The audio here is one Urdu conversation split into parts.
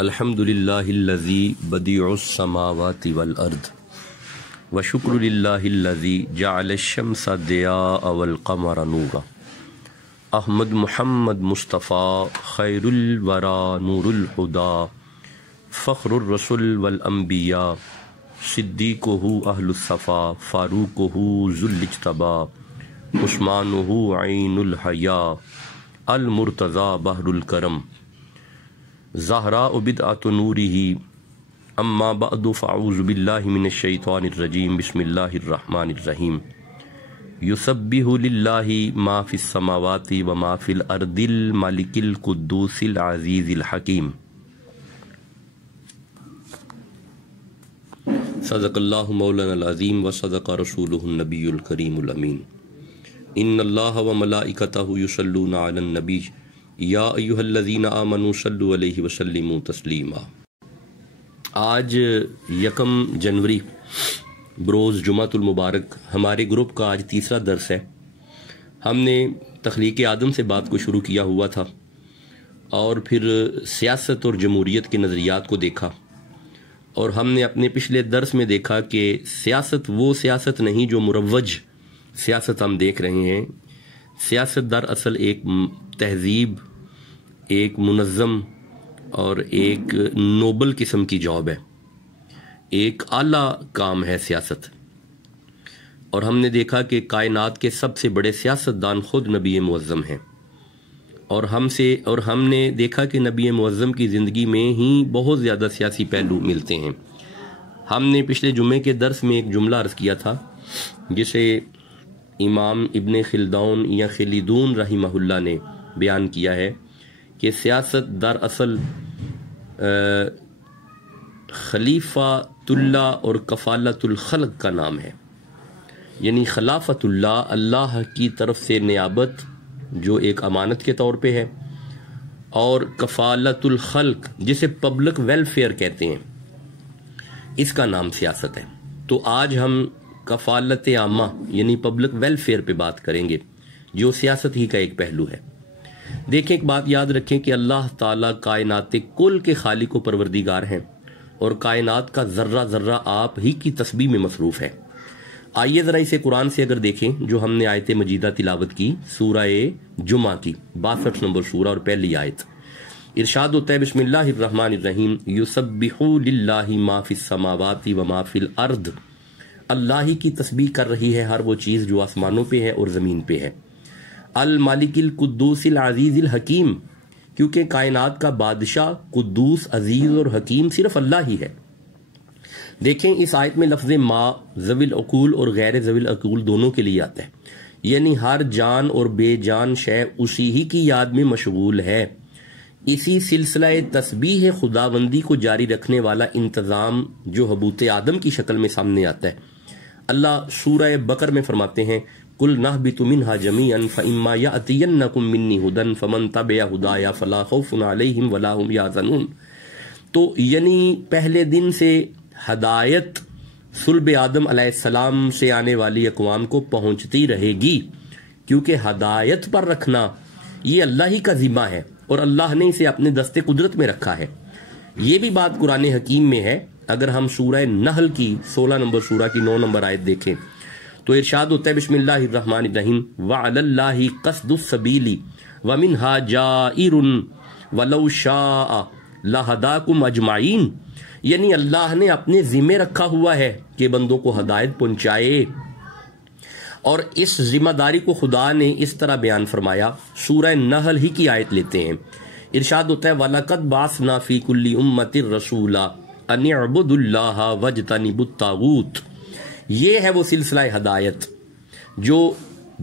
الحمد للہ الذی بدیع السماوات والارض وشکر للہ الذی جعل الشمس ضیاء والقمر نورا احمد محمد مصطفیٰ خیر الورا نور الہدى فخر الرسل والانبیاء صدیقہ اہل الصفا فاروقہ ذو الاجتباء عثمانہ عین الحیاء المرتضی بحر الکرم زہراء بدعۃ نورہ اما بعد فاعوذ باللہ من الشیطان الرجیم بسم اللہ الرحمن الرحیم یسبح للہ ما فی السماوات وما فی الارض الملک القدوس العزیز الحکیم۔ صدق اللہ مولانا العظیم وصدق رسولہ النبی الکریم الامین۔ ان اللہ وملائکتہ یصلون علی النبی یا ایہا الذین آمنوا صلوا علیہ وسلموا تسلیما۔ آج 1 جنوری بروز جمعۃ المبارک ہمارے گروپ کا آج تیسرا درس ہے۔ ہم نے تخلیق آدم سے بات کو شروع کیا ہوا تھا اور پھر سیاست اور جمہوریت کے نظریات کو دیکھا، اور ہم نے اپنے پچھلے درس میں دیکھا کہ سیاست وہ سیاست نہیں جو مروج سیاست ہم دیکھ رہے ہیں۔ سیاست دراصل ایک تہذیب، ایک منظم اور ایک نوبل قسم کی جاب ہے، ایک اعلیٰ کام ہے سیاست۔ اور ہم نے دیکھا کہ کائنات کے سب سے بڑے سیاستدان خود نبی معظم ہیں، اور ہم نے دیکھا کہ نبی معظم کی زندگی میں ہی بہت زیادہ سیاسی پہلو ملتے ہیں۔ ہم نے پچھلے جمعے کے درس میں ایک جملہ عرض کیا تھا جسے امام ابن خلدون یا خلیدون رحمہ اللہ نے بیان کیا ہے کہ سیاست دراصل خلیفۃ اللہ اور کفالت الخلق کا نام ہے، یعنی خلافت اللہ کی طرف سے نیابت جو ایک امانت کے طور پہ ہے، اور کفالت الخلق جسے پبلک ویلفیئر کہتے ہیں، اس کا نام سیاست ہے۔ تو آج ہم کفالت عامہ یعنی پبلک ویلفیئر پہ بات کریں گے، جو سیاست ہی کا ایک پہلو ہے۔ دیکھیں، ایک بات یاد رکھیں کہ اللہ تعالیٰ کائنات کل کے خالق و پروردگار ہیں، اور کائنات کا ذرہ ذرہ آپ ہی کی تسبیح میں مصروف ہے۔ آئیے ذرا اسے قرآن سے اگر دیکھیں جو ہم نے آیت مجیدہ تلاوت کی، سورہ جمعہ کی 62 نمبر سورہ اور پہلی آیت، ارشاد ہوتا ہے بسم اللہ الرحمن الرحیم یسبح للہ ما فی السماوات وما فی الارض۔ اللہ ہی کی تسبیح کر رہی ہے ہر وہ چیز جو آسمانوں پہ ہے اور زمین پہ ہے۔ الملک القدوس العزیز الحکیم، کیونکہ کائنات کا بادشاہ قدوس، عزیز اور حکیم صرف اللہ ہی ہے۔ دیکھیں اس آیت میں لفظ ما ذوی العقول اور غیر ذوی العقول دونوں کے لیے آتا ہے، یعنی ہر جان اور بے جان شے اسی ہی کی یاد میں مشغول ہے۔ اسی سلسلہ تسبیح خداوندی کو جاری رکھنے والا انتظام جو حبوط آدم کی شکل میں سامنے آتا ہے، اللہ سورہ بقر میں فرماتے ہیں قُلْ نَهْبِطُ مِنْهَا جَمِيعًا فَإِمَّا يَأْتِيَنَّكُم مِّنِّي هُدًى فَمَن تَبِعَ هُدَايَ فَلَا خَوْفٌ عَلَيْهِمْ وَلَا هُمْ يَحْزَنُونَ۔ تو یعنی پہلے دن سے ہدایت صلب آدم علیہ السلام سے آنے والی اقوام کو پہنچتی رہے گی، کیونکہ ہدایت پر رکھنا یہ اللہ ہی کا ذمہ ہے، اور اللہ نے اسے اپنے دست قدرت میں رکھا ہے۔ یہ بھی بات قرآن حکیم میں ہے۔ اگر ہم سورہ نحل کی 16 نمبر سورہ کی 9 نمبر آیت دیکھیں تو ارشاد ہوتا ہے بسم اللہ الرحمن الرحیم وَعَلَى اللَّهِ قَصْدُ السَّبِيلِ وَمِنْهَا جَائِرٌ وَلَوْ شَاءَ لَهَدَاكُمْ أَجْمَعِينَ، یعنی اللہ نے اپنے ذمہ رکھا ہوا ہے کہ بندوں کو ہدایت پہنچائے، اور اس ذمہ داری کو خدا نے اس طرح بیان فرمایا۔ سورہ نحل ہی کی آیت لیتے ہیں، ارشاد ہوتا ہے وَلَقَدْ بَعَثْنَا فِي كُلِّ أُمَّةٍ رَسُولًا أَنِ اعْبُدُوا اللَّهَ وَاجْتَنِبُوا الطَّاغُوتَ۔ یہ ہے وہ سلسلہ ہدایت جو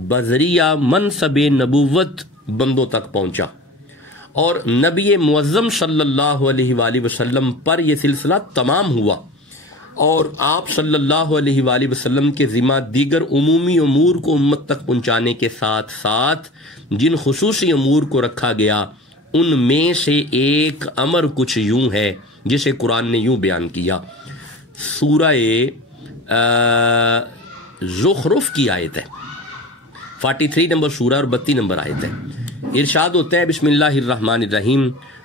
بذریعہ منصب نبوت بندوں تک پہنچا، اور نبی معظم صلی اللہ علیہ وآلہ وسلم پر یہ سلسلہ تمام ہوا، اور آپ صلی اللہ علیہ وآلہ وسلم کے ذمہ دیگر عمومی امور کو امت تک پہنچانے کے ساتھ ساتھ جن خصوصی امور کو رکھا گیا ان میں سے ایک امر کچھ یوں ہے جسے قرآن نے یوں بیان کیا۔ سورہ زخرف کی آیت ہے، 43 نمبر سورہ اور 32 نمبر آیت ہے۔ ارشاد ہوتا ہے بسم اللہ الرحمن الرحیم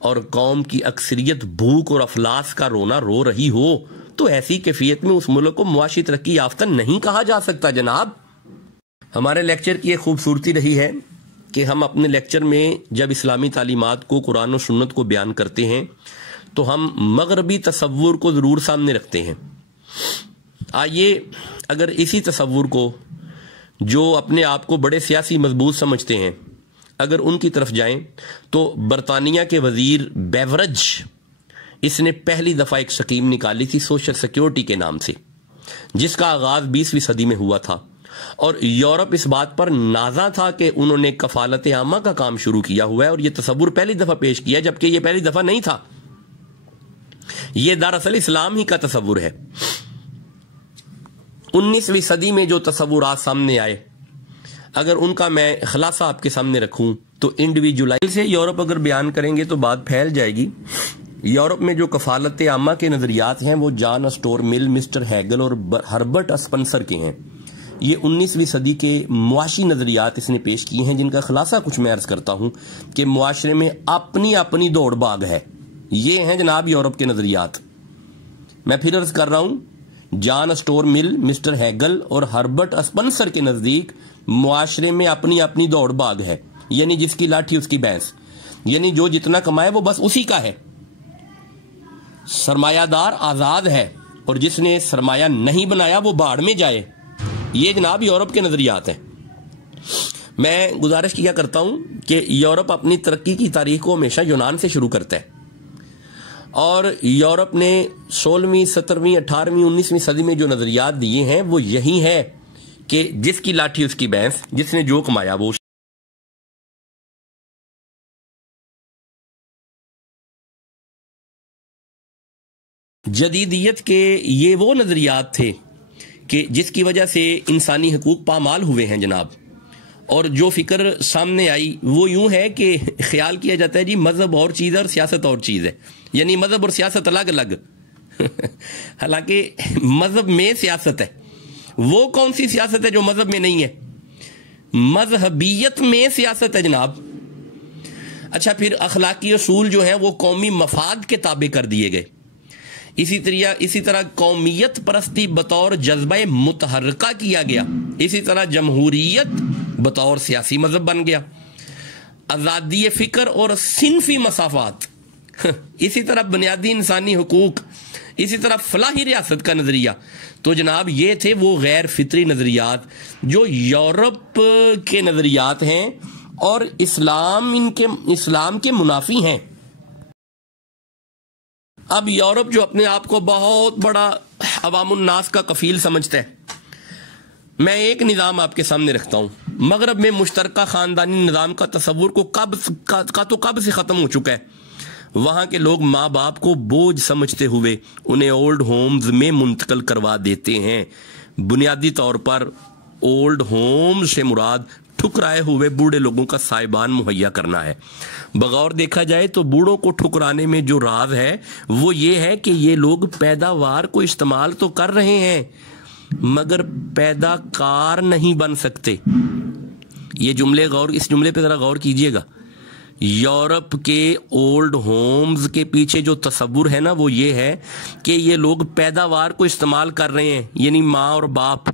اور قوم کی اکثریت بھوک اور افلاس کا رونا رو رہی ہو تو ایسی کیفیت میں اس ملک کو معاشی ترقی یافتہ نہیں کہا جا سکتا جناب۔ ہمارے لیکچر کی ایک خوبصورتی رہی ہے کہ ہم اپنے لیکچر میں جب اسلامی تعلیمات کو، قرآن و سنت کو بیان کرتے ہیں تو ہم مغربی تصور کو ضرور سامنے رکھتے ہیں۔ آئیے اگر اسی تصور کو جو اپنے آپ کو بڑے سیاسی مضبوط سمجھتے ہیں اگر ان کی طرف جائیں تو برطانیہ کے وزیر بیورج، اس نے پہلی دفعہ ایک سکیم نکالی تھی سوشل سیکیورٹی کے نام سے، جس کا آغاز 20ویں صدی میں ہوا تھا، اور یورپ اس بات پر نازاں تھا کہ انہوں نے کفالت عامہ کا کام شروع کیا ہوا ہے اور یہ تصور پہلی دفعہ پیش کیا، جبکہ یہ پہلی دفعہ نہیں تھا، یہ دراصل اسلام ہی کا تصور ہے۔ 19ویں صدی میں جو تصورات سامنے آئے اگر ان کا میں خلاصہ آپ کے سامنے رکھوں تو انڈیویجولائز سے یورپ اگر بیان کریں گے تو بات پھیل جائے گی۔ یورپ میں جو کفالت عامہ کے نظریات ہیں وہ جان اسٹور مل، مسٹر ہیگل اور ہربرٹ اسپنسر کے ہیں۔ یہ 19ویں صدی کے معاشی نظریات اس نے پیش کیے ہیں، جن کا خلاصہ کچھ میں عرض کرتا ہوں کہ معاشرے میں اپنی اپنی دوڑ بھاگ ہے۔ یہ ہیں جناب یورپ کے نظریات۔ میں پھر عرض کر رہا ہوں، جان اسٹور مل، مسٹر ہیگل اور ہربرٹ اسپنسر کے نزدیک معاشرے میں اپنی اپنی دوڑ بھاگ ہے، یعنی جس کی لاٹھی اس کی بھینس، یعنی جو جتنا کمائے وہ بس اسی کا ہے۔ سرمایہ دار آزاد ہے اور جس نے سرمایہ نہیں بنایا وہ باڑ میں جائے۔ یہ جناب یورپ کے نظریات ہیں۔ میں گزارش کیا کرتا ہوں کہ یورپ اپنی ترقی کی تاریخ کو ہمیشہ یونان سے شروع کرتا ہے، اور یورپ نے 16ویں، 17ویں، 18ویں، 19ویں صدی میں جو نظریات دیے ہیں وہ یہی ہے کہ جس کی لاٹھی اس کی بھینس، جس نے جو کمایا وہ۔ جدیدیت کے یہ وہ نظریات تھے کہ جس کی وجہ سے انسانی حقوق پامال ہوئے ہیں جناب، اور جو فکر سامنے آئی وہ یوں ہے کہ خیال کیا جاتا ہے جی مذہب اور چیز ہے اور سیاست اور چیز ہے، یعنی مذہب اور سیاست الگ الگ حالانکہ مذہب میں سیاست ہے۔ وہ کون سی سیاست ہے جو مذہب میں نہیں ہے؟ مذہبیت میں سیاست ہے جناب۔ اچھا، پھر اخلاقی اصول جو ہیں وہ قومی مفاد کے تابع کر دیے گئے۔ اسی طرح قومیت پرستی بطور جذبہ متحرکہ کیا گیا، اسی طرح جمہوریت بطور سیاسی مذہب بن گیا۔ آزادی فکر اور صنفی مساوات، اسی طرح بنیادی انسانی حقوق، اسی طرح فلاحی ریاست کا نظریہ۔ تو جناب یہ تھے وہ غیر فطری نظریات جو یورپ کے نظریات ہیں اور اسلام کے منافی ہیں۔ اب یورپ جو اپنے آپ کو بہت بڑا عوام الناس کا کفیل سمجھتا ہے، میں ایک نظام آپ کے سامنے رکھتا ہوں۔ مغرب میں مشترکہ خاندانی نظام کا تصور کو کب سے ختم ہو چکا ہے۔ وہاں کے لوگ ماں باپ کو بوجھ سمجھتے ہوئے انہیں اولڈ ہومز میں منتقل کروا دیتے ہیں۔ بنیادی طور پر اولڈ ہومز سے مراد ٹھکرائے ہوئے بوڑھے لوگوں کا سائبان مہیا کرنا ہے۔ بغور دیکھا جائے تو بوڑھوں کو ٹھکرانے میں جو راز ہے وہ یہ ہے کہ یہ لوگ پیداوار کو استعمال تو کر رہے ہیں مگر پیدا کار نہیں بن سکتے۔ اس جملے پہ ذرا غور کیجئے گا۔ یورپ کے اولڈ ہومز کے پیچھے جو تصور ہے نا وہ یہ ہے کہ یہ لوگ پیداوار کو استعمال کر رہے ہیں، یعنی ماں اور باپ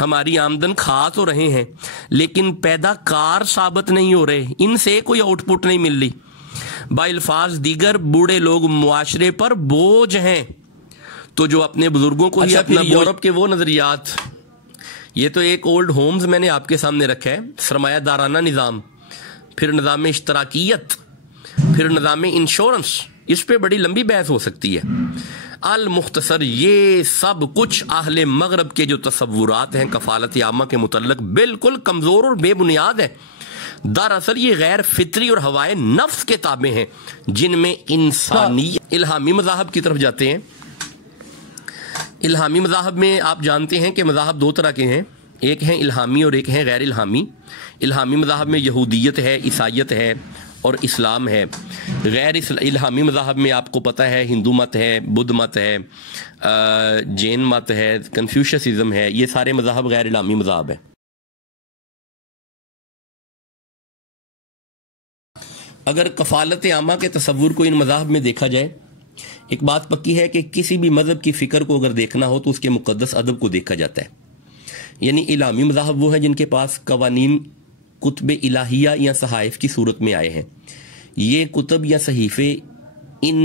ہماری آمدن کھا تو رہے ہیں لیکن پیدا کار ثابت نہیں ہو رہے، ان سے کوئی آؤٹ پٹ نہیں مل رہی۔ بالفاظ دیگر بوڑھے لوگ معاشرے پر بوجھ ہیں۔ تو جو اپنے بزرگوں کو ہی اپنا یورپ کے وہ نظریات، یہ تو ایک اولڈ ہومز میں نے آپ کے سامنے رکھا ہے، سرمایہ دارانہ نظام، پھر نظام اشتراکیت، پھر نظام انشورنس، اس پہ بڑی لمبی بحث ہو سکتی ہے۔ المختصر یہ سب کچھ اہل مغرب کے جو تصورات ہیں کفالت عامہ کے متعلق بالکل کمزور اور بے بنیاد ہے۔ دراصل یہ غیر فطری اور ہوائے نفس کے تابع ہیں جن میں انسانیت۔ الہامی مذاہب کی طرف جاتے ہیں۔ الہامی مذاہب میں آپ جانتے ہیں کہ مذاہب دو طرح کے ہیں، ایک ہیں الہامی اور ایک ہیں غیر الہامی۔ الہامی مذاہب میں یہودیت ہے، عیسائیت ہے اور اسلام ہے۔ غیر الہامی مذاہب میں آپ کو پتہ ہے ہندو مت ہے، بدھ مت ہے، جین مت ہے، کنفیوشسزم ہے، یہ سارے مذاہب غیر الہامی مذاہب ہیں۔ اگر کفالت عامہ کے تصور کو ان مذاہب میں دیکھا جائے، ایک بات پکی ہے کہ کسی بھی مذہب کی فکر کو اگر دیکھنا ہو تو اس کے مقدس ادب کو دیکھا جاتا ہے. یعنی الہامی مذاہب وہ ہیں جن کے پاس قوانین کتب الہیہ یا صحائف کی صورت میں آئے ہیں. یہ کتب یا صحیفے ان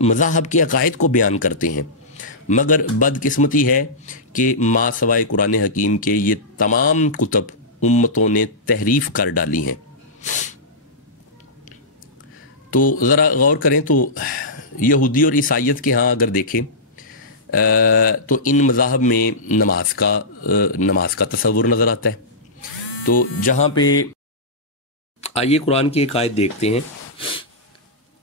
مذاہب کے عقائد کو بیان کرتے ہیں، مگر بدقسمتی ہے کہ ما سوائے قرآن حکیم کے یہ تمام کتب امتوں نے تحریف کر ڈالی ہیں. تو ذرا غور کریں تو یہودی اور عیسائیت کے ہاں اگر دیکھیں تو ان مذاہب میں نماز کا تصور نظر آتا ہے. تو جہاں پہ آئیے قرآن کی ایک آیت دیکھتے ہیں.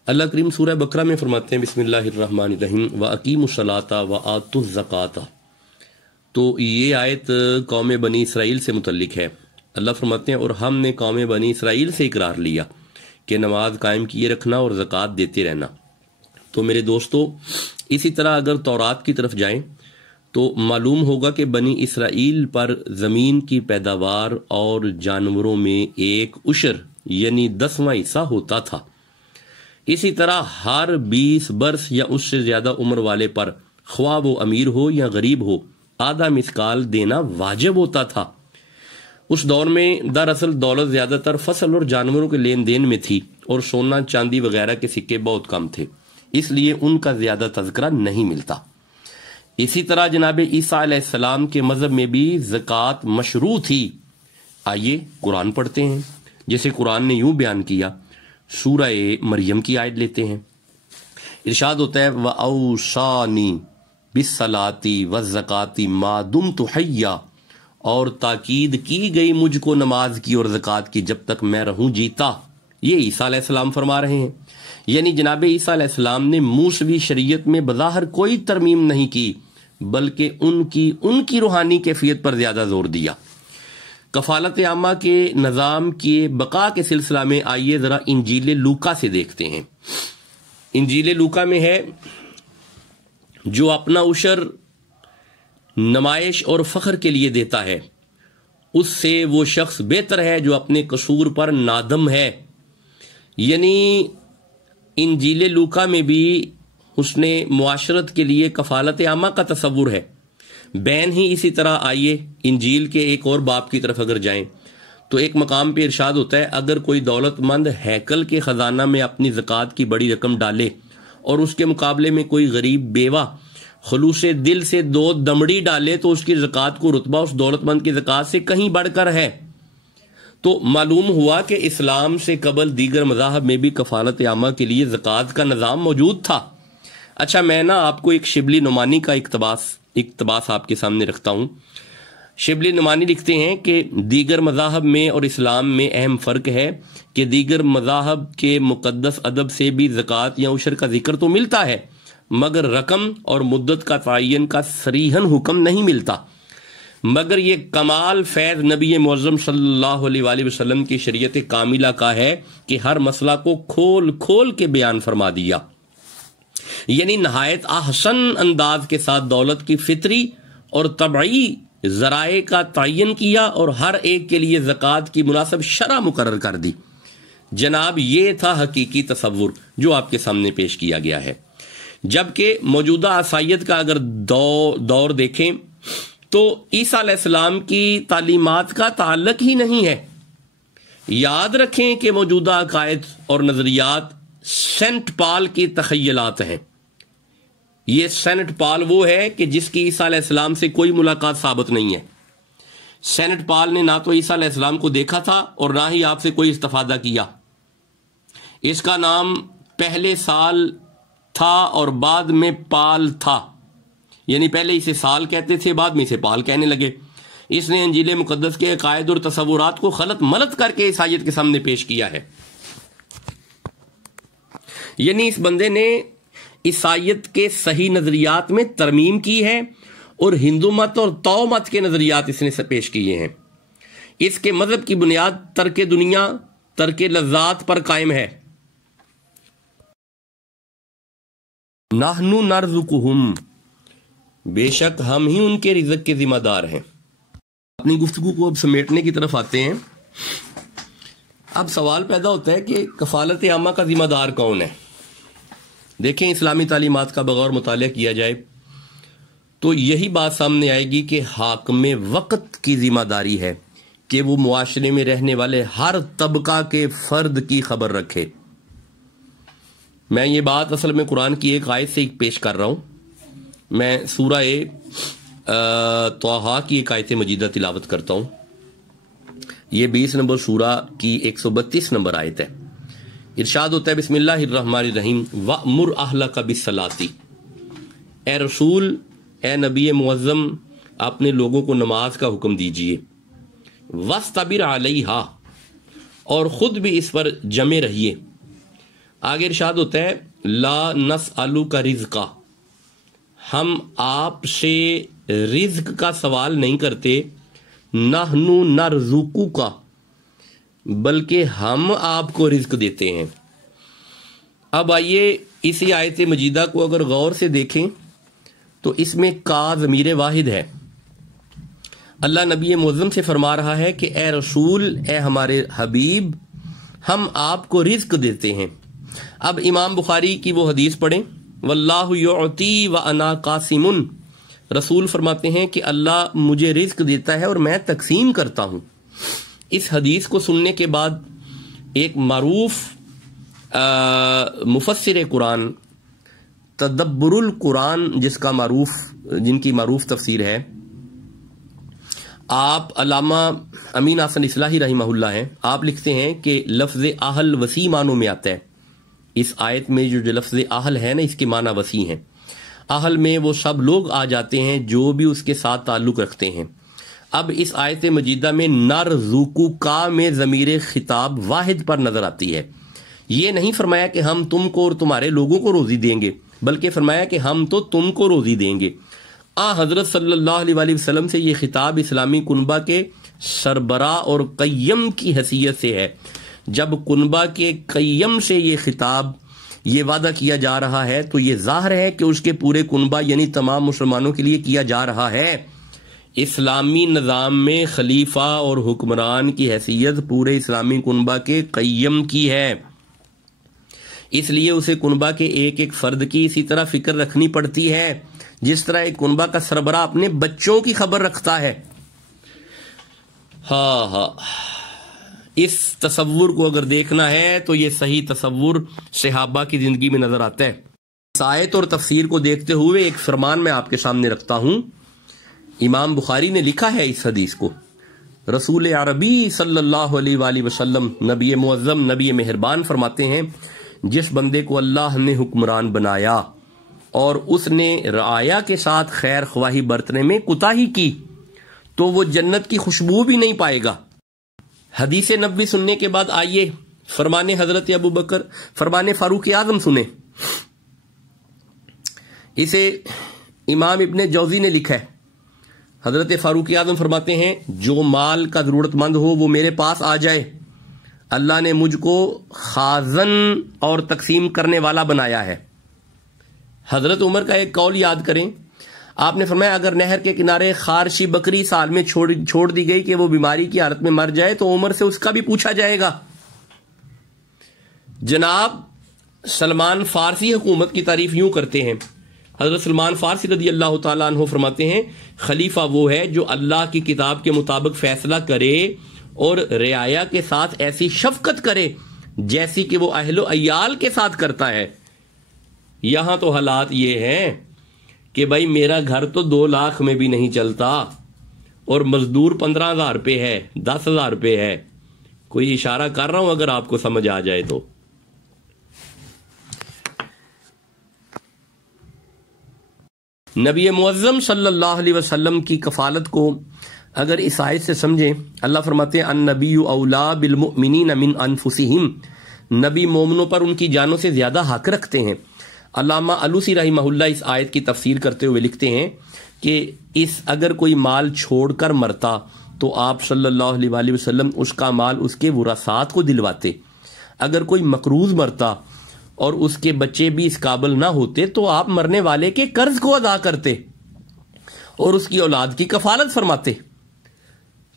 اللہ کریم سورہ بقرہ میں فرماتے ہیں بسم اللہ الرحمن الرحیم وَأَقِيمُوا الصَّلَاةَ وَآتُوا الزَّكَاةَ. تو یہ آیت قوم بنی اسرائیل سے متعلق ہے. اللہ فرماتے ہیں اور ہم نے قوم بنی اسرائیل سے اقرار لیا کہ نماز قائم کیے رکھنا اور زکوٰۃ دیتے رہنا. تو میرے دوستو اسی طرح اگر تورات کی طرف جائیں تو معلوم ہوگا کہ بنی اسرائیل پر زمین کی پیداوار اور جانوروں میں 1/10 یعنی 10واں حصہ ہوتا تھا. اسی طرح ہر 20 برس یا اس سے زیادہ عمر والے پر خواہ وہ امیر ہو یا غریب ہو آدھا مسکال دینا واجب ہوتا تھا. اس دور میں دراصل دولت زیادہ تر فصل اور جانوروں کے لین دین میں تھی اور سونا چاندی وغیرہ کے سکے بہت کم تھے، اس لیے ان کا زیادہ تذکرہ نہیں ملتا. اسی طرح جناب عیسیٰ علیہ السلام کے مذہب میں بھی زکوٰۃ مشروع تھی. آئیے قرآن پڑھتے ہیں جیسے قرآن نے یوں بیان کیا. سورہ مریم کی آیت لیتے ہیں. ارشاد ہوتا ہے وَأَوْصَانِي بِالصَّلَاةِ وَالزَّكَاةِ مَا دُمْتُ حَيًّا، اور تاکید کی گئی مجھ کو نماز کی اور زکوٰۃ کی جب تک میں رہوں جیتا. یہ عیسیٰ علیہ السلام فرما رہے ہیں. یعنی جناب عیسیٰ علیہ السلام نے موسوی شریعت میں بظاہر کوئی ترمیم نہیں کی بلکہ ان کی روحانی کیفیت پر زیادہ زور دیا. کفالت عامہ کے نظام کے بقا کے سلسلہ میں آئیے ذرا انجیل لوکا سے دیکھتے ہیں. انجیل لوکا میں ہے جو اپنا عشر نمائش اور فخر کے لیے دیتا ہے اس سے وہ شخص بہتر ہے جو اپنے قصور پر نادم ہے. یعنی انجیل لوکا میں بھی اس نے معاشرت کے لیے کفالت عامہ کا تصور ہے. بین ہی اسی طرح آئیے انجیل کے ایک اور باب کی طرف اگر جائیں تو ایک مقام پہ ارشاد ہوتا ہے اگر کوئی دولت مند ہیکل کے خزانہ میں اپنی زکوٰۃ کی بڑی رقم ڈالے اور اس کے مقابلے میں کوئی غریب بیوہ خلوص دل سے 2 دمڑی ڈالے تو اس کی زکوٰۃ کو رتبہ اس دولت مند کی زکوٰۃ سے کہیں بڑھ کر ہے. تو معلوم ہوا کہ اسلام سے قبل دیگر مذاہب میں بھی کفالت عامہ کے لیے زکوٰۃ کا نظام موجود تھا. اچھا میں آپ کو ایک شبلی نعمانی کا اقتباس آپ کے سامنے رکھتا ہوں. شبلی نعمانی لکھتے ہیں کہ دیگر مذاہب میں اور اسلام میں اہم فرق ہے کہ دیگر مذاہب کے مقدس ادب سے بھی زکوٰۃ یا عشر کا ذکر تو ملتا ہے مگر رقم اور مدت کا تعین کا صریحاً حکم نہیں ملتا. مگر یہ کمال فیض نبی معظم صلی اللہ علیہ وآلہ وسلم کی شریعت کاملہ کا ہے کہ ہر مسئلہ کو کھول کھول کے بیان فرما دیا. یعنی نہایت احسن انداز کے ساتھ دولت کی فطری اور طبعی ذرائع کا تعین کیا اور ہر ایک کے لیے زکوٰۃ کی مناسب شرح مقرر کر دی. جناب یہ تھا حقیقی تصور جو آپ کے سامنے پیش کیا گیا ہے. جبکہ موجودہ عیسائیت کا اگر دور دیکھیں تو عیسیٰ علیہ السلام کی تعلیمات کا تعلق ہی نہیں ہے. یاد رکھیں کہ موجودہ عقائد اور نظریات سینٹ پال کی تخیلات ہیں. یہ سینٹ پال وہ ہے کہ جس کی عیسیٰ علیہ السلام سے کوئی ملاقات ثابت نہیں ہے. سینٹ پال نے نہ تو عیسیٰ علیہ السلام کو دیکھا تھا اور نہ ہی آپ سے کوئی استفادہ کیا. اس کا نام پہلے سال تھا اور بعد میں پال تھا. یعنی پہلے اسے سال کہتے تھے بعد میں اسے پال کہنے لگے. اس نے انجیل مقدس کے عقائد اور تصورات کو خلط ملط کر کے عیسائیت کے سامنے پیش کیا ہے. یعنی اس بندے نے عیسائیت کے صحیح نظریات میں ترمیم کی ہے اور ہندو مت اور تو مت کے نظریات اس نے پیش کیے ہیں. اس کے مذہب کی بنیاد ترک دنیا ترک لذات پر قائم ہے. نحنو نرزقہم، بے شک ہم ہی ان کے رزق کے ذمہ دار ہیں. اپنی گفتگو کو اب سمیٹنے کی طرف آتے ہیں. اب سوال پیدا ہوتا ہے کہ کفالت عامہ کا ذمہ دار کون ہے؟ دیکھیں اسلامی تعلیمات کا بغور مطالعہ کیا جائے تو یہی بات سامنے آئے گی کہ حاکم وقت کی ذمہ داری ہے کہ وہ معاشرے میں رہنے والے ہر طبقہ کے فرد کی خبر رکھے۔ میں یہ بات اصل میں قرآن کی ایک آیت سے پیش کر رہا ہوں۔ میں سورہ طٰہٰ کی ایک آیت مجیدہ تلاوت کرتا ہوں۔ یہ 20 نمبر سورہ کی 132 نمبر آیت ہے۔ ارشاد ہوتا ہے بسم اللہ الرحمن الرحیم وَأْمُرْ أَهْلَكَ بِالصَّلَاةِ، اے رسول، اے نبی معظم، اپنے لوگوں کو نماز کا حکم دیجئے۔ وَاسْتَبِرْ عَلَيْهَا، اور خود بھی اس پر جمے رہیے۔ آگے ارشاد ہوتا ہے لا نسألک رزقا، ہم آپ سے رزق کا سوال نہیں کرتے، نحن نرزقک، بلکہ ہم آپ کو رزق دیتے ہیں۔ اب آئیے اسی آیت مجیدہ کو اگر غور سے دیکھیں تو اس میں کا ضمیر واحد ہے۔ اللہ نبی معظم سے فرما رہا ہے کہ اے رسول، اے ہمارے حبیب، ہم آپ کو رزق دیتے ہیں۔ اب امام بخاری کی وہ حدیث پڑھیں واللہ یعطی وانا قاسم، رسول فرماتے ہیں کہ اللہ مجھے رزق دیتا ہے اور میں تقسیم کرتا ہوں۔ اس حدیث کو سننے کے بعد ایک معروف مفسر قرآن تدبر القرآن جن کی معروف تفسیر ہے، آپ علامہ امین حسن اصلاحی رحمہ اللہ ہیں، آپ لکھتے ہیں کہ لفظ اہل وسیع معنوں میں آتا ہے۔ اس آیت میں جو لفظ اہل ہے نا، اس کے معنی وسیع ہیں۔ اہل میں وہ سب لوگ آ جاتے ہیں جو بھی اس کے ساتھ تعلق رکھتے ہیں۔ اب اس آیت مجیدہ میں نرزقک میں ضمیر خطاب واحد پر نظر آتی ہے۔ یہ نہیں فرمایا کہ ہم تم کو اور تمہارے لوگوں کو روزی دیں گے، بلکہ فرمایا کہ ہم تو تم کو روزی دیں گے۔ حضرت صلی اللہ علیہ وآلہ وسلم سے یہ خطاب اسلامی کنبہ کے سربراہ اور قیم کی حیثیت سے ہے۔ جب کنبہ کے قیم سے یہ خطاب، یہ وعدہ کیا جا رہا ہے تو یہ ظاہر ہے کہ اس کے پورے کنبہ یعنی تمام مسلمانوں کے لیے کیا جا رہا ہے۔ اسلامی نظام میں خلیفہ اور حکمران کی حیثیت پورے اسلامی کنبہ کے قیم کی ہے، اس لیے اسے کنبہ کے ایک ایک فرد کی اسی طرح فکر رکھنی پڑتی ہے جس طرح ایک کنبہ کا سربراہ اپنے بچوں کی خبر رکھتا ہے۔ ہاں، اس تصور کو اگر دیکھنا ہے تو یہ صحیح تصور صحابہ کی زندگی میں نظر آتا ہے۔ اس آیت اور تفسیر کو دیکھتے ہوئے ایک فرمان میں آپ کے سامنے رکھتا ہوں۔ امام بخاری نے لکھا ہے اس حدیث کو، رسول عربی صلی اللہ علیہ وآلہ وسلم نبی معظم، نبی مہربان فرماتے ہیں جس بندے کو اللہ نے حکمران بنایا اور اس نے رعایا کے ساتھ خیر خواہی برتنے میں کوتاہی کی تو وہ جنت کی خوشبو بھی نہیں پائے گا۔ حدیث نبوی سننے کے بعد آئیے فرمان حضرت ابو بکر، فرمان فاروق اعظم سنیں۔ اسے امام ابن جوزی نے لکھا ہے، حضرت فاروق اعظم فرماتے ہیں جو مال کا ضرورت مند ہو وہ میرے پاس آ جائے، اللہ نے مجھ کو خازن اور تقسیم کرنے والا بنایا ہے۔ حضرت عمر کا ایک قول یاد کریں، آپ نے فرمایا اگر نہر کے کنارے خارشی بکری سال میں چھوڑ دی گئی کہ وہ بیماری کی حالت میں مر جائے تو عمر سے اس کا بھی پوچھا جائے گا۔ جناب سلمان فارسی حکومت کی تعریف یوں کرتے ہیں، حضرت سلمان فارسی رضی اللہ تعالیٰ عنہ فرماتے ہیں خلیفہ وہ ہے جو اللہ کی کتاب کے مطابق فیصلہ کرے اور رعایا کے ساتھ ایسی شفقت کرے جیسی کہ وہ اہل و عیال کے ساتھ کرتا ہے۔ یہاں تو حالات یہ ہیں کہ بھائی میرا گھر تو 2 لاکھ میں بھی نہیں چلتا اور مزدور 15,000 روپے ہے، 10,000 روپے ہے۔ کوئی اشارہ کر رہا ہوں اگر آپ کو سمجھ آ جائے تو۔ نبی معظم صلی اللہ علیہ وسلم کی کفالت کو اگر اس آیت سے سمجھیں، اللہ فرماتے ہیں النبی اولا بالمؤمنین من انفسہم، نبی مومنوں پر ان کی جانوں سے زیادہ حق رکھتے ہیں۔ علامہ علوسی رحمہ اللہ اس آیت کی تفسیر کرتے ہوئے لکھتے ہیں کہ اگر کوئی مال چھوڑ کر مرتا تو آپ صلی اللہ علیہ وآلہ وسلم اس کا مال اس کے ورثات کو دلواتے۔ اگر کوئی مقروض مرتا اور اس کے بچے بھی اس قابل نہ ہوتے تو آپ مرنے والے کے قرض کو ادا کرتے اور اس کی اولاد کی کفالت فرماتے۔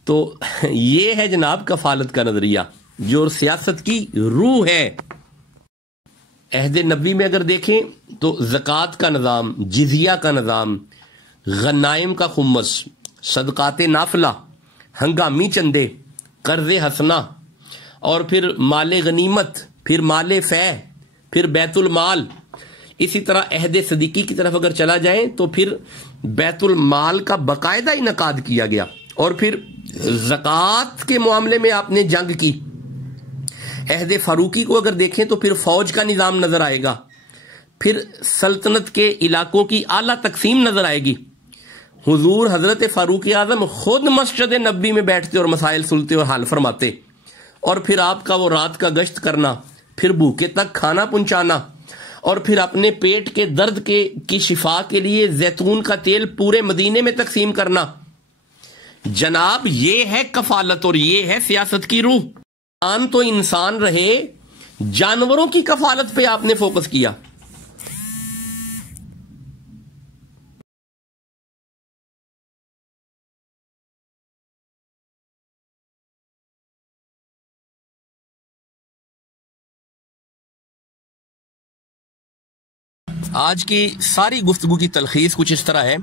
تو یہ ہے جناب کفالت کا نظریہ۔ جو سیاست کی روح ہے. عہد نبی میں اگر دیکھیں تو زکوٰۃ کا نظام، جزیہ کا نظام، غنائم کا خمس، صدقات نافلہ، ہنگامی چندے، قرض حسنہ، اور پھر مال غنیمت، پھر مال فے، پھر بیت المال. اسی طرح عہد صدیقی کی طرف اگر چلا جائیں تو پھر بیت المال کا باقاعدہ انعقاد کیا گیا، اور پھر زکوٰۃ کے معاملے میں آپ نے جنگ کی. عہد فاروقی کو اگر دیکھیں تو پھر فوج کا نظام نظر آئے گا، پھر سلطنت کے علاقوں کی اعلیٰ تقسیم نظر آئے گی. حضور حضرت فاروق اعظم خود مسجد نبی میں بیٹھتے اور مسائل سنتے اور حل فرماتے، اور پھر آپ کا وہ رات کا گشت کرنا، پھر بھوکے تک کھانا پہنچانا، اور پھر اپنے پیٹ کے درد کی شفا کے لیے زیتون کا تیل پورے مدینے میں تقسیم کرنا. جناب یہ ہے کفالت اور یہ ہے سیاست کی روح. انسان تو انسان رہے، جانوروں کی کفالت پہ آپ نے فوکس کیا. آج کی ساری گفتگو کی تلخیص کچھ اس طرح ہے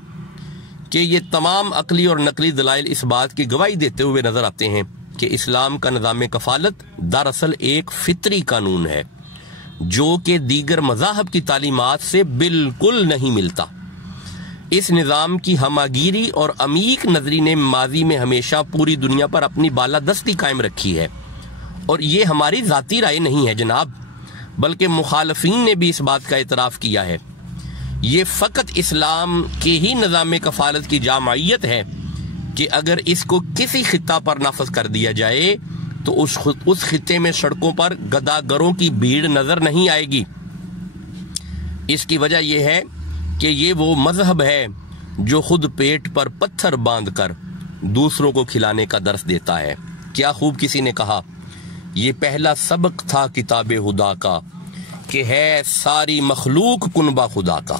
کہ یہ تمام عقلی اور نقلی دلائل اس بات کی گواہی دیتے ہوئے نظر آتے ہیں کہ اسلام کا نظام کفالت دراصل ایک فطری قانون ہے جو کہ دیگر مذاہب کی تعلیمات سے بالکل نہیں ملتا. اس نظام کی ہماگیری اور عمیق نظری نے ماضی میں ہمیشہ پوری دنیا پر اپنی بالادستی قائم رکھی ہے، اور یہ ہماری ذاتی رائے نہیں ہے جناب، بلکہ مخالفین نے بھی اس بات کا اعتراف کیا ہے. یہ فقط اسلام کے ہی نظام کفالت کی جامعیت ہے کہ اگر اس کو کسی خطہ پر نافذ کر دیا جائے تو اس خطے میں سڑکوں پر گداگروں کی بھیڑ نظر نہیں آئے گی. اس کی وجہ یہ ہے کہ یہ وہ مذہب ہے جو خود پیٹ پر پتھر باندھ کر دوسروں کو کھلانے کا درس دیتا ہے. کیا خوب کسی نے کہا، یہ پہلا سبق تھا کتاب خدا کا کہ ہے ساری مخلوق کنبہ خدا کا.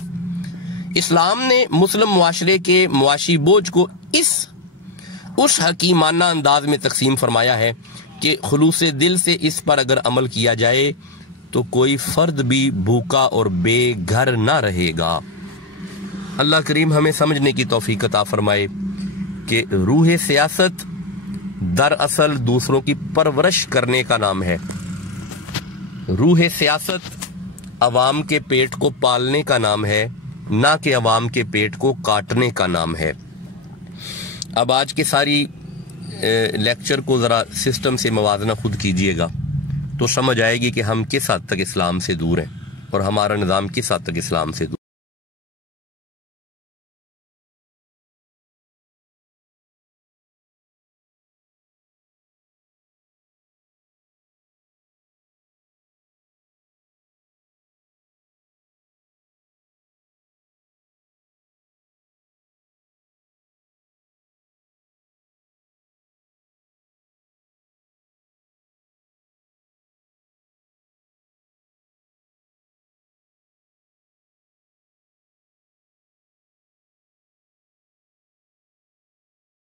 اسلام نے مسلم معاشرے کے معاشی بوجھ کو اس حکیمانہ انداز میں تقسیم فرمایا ہے کہ خلوص دل سے اس پر اگر عمل کیا جائے تو کوئی فرد بھی بھوکا اور بے گھر نہ رہے گا. اللہ کریم ہمیں سمجھنے کی توفیق عطا فرمائے کہ روح سیاست دراصل دوسروں کی پرورش کرنے کا نام ہے. روح سیاست عوام کے پیٹ کو پالنے کا نام ہے، نہ کہ عوام کے پیٹ کو کاٹنے کا نام ہے. اب آج کے ساری لیکچر کو ذرا سسٹم سے موازنہ خود کیجئے گا تو سمجھ آئے گی کہ ہم کس حد تک اسلام سے دور ہیں اور ہمارا نظام کس حد تک اسلام سے دور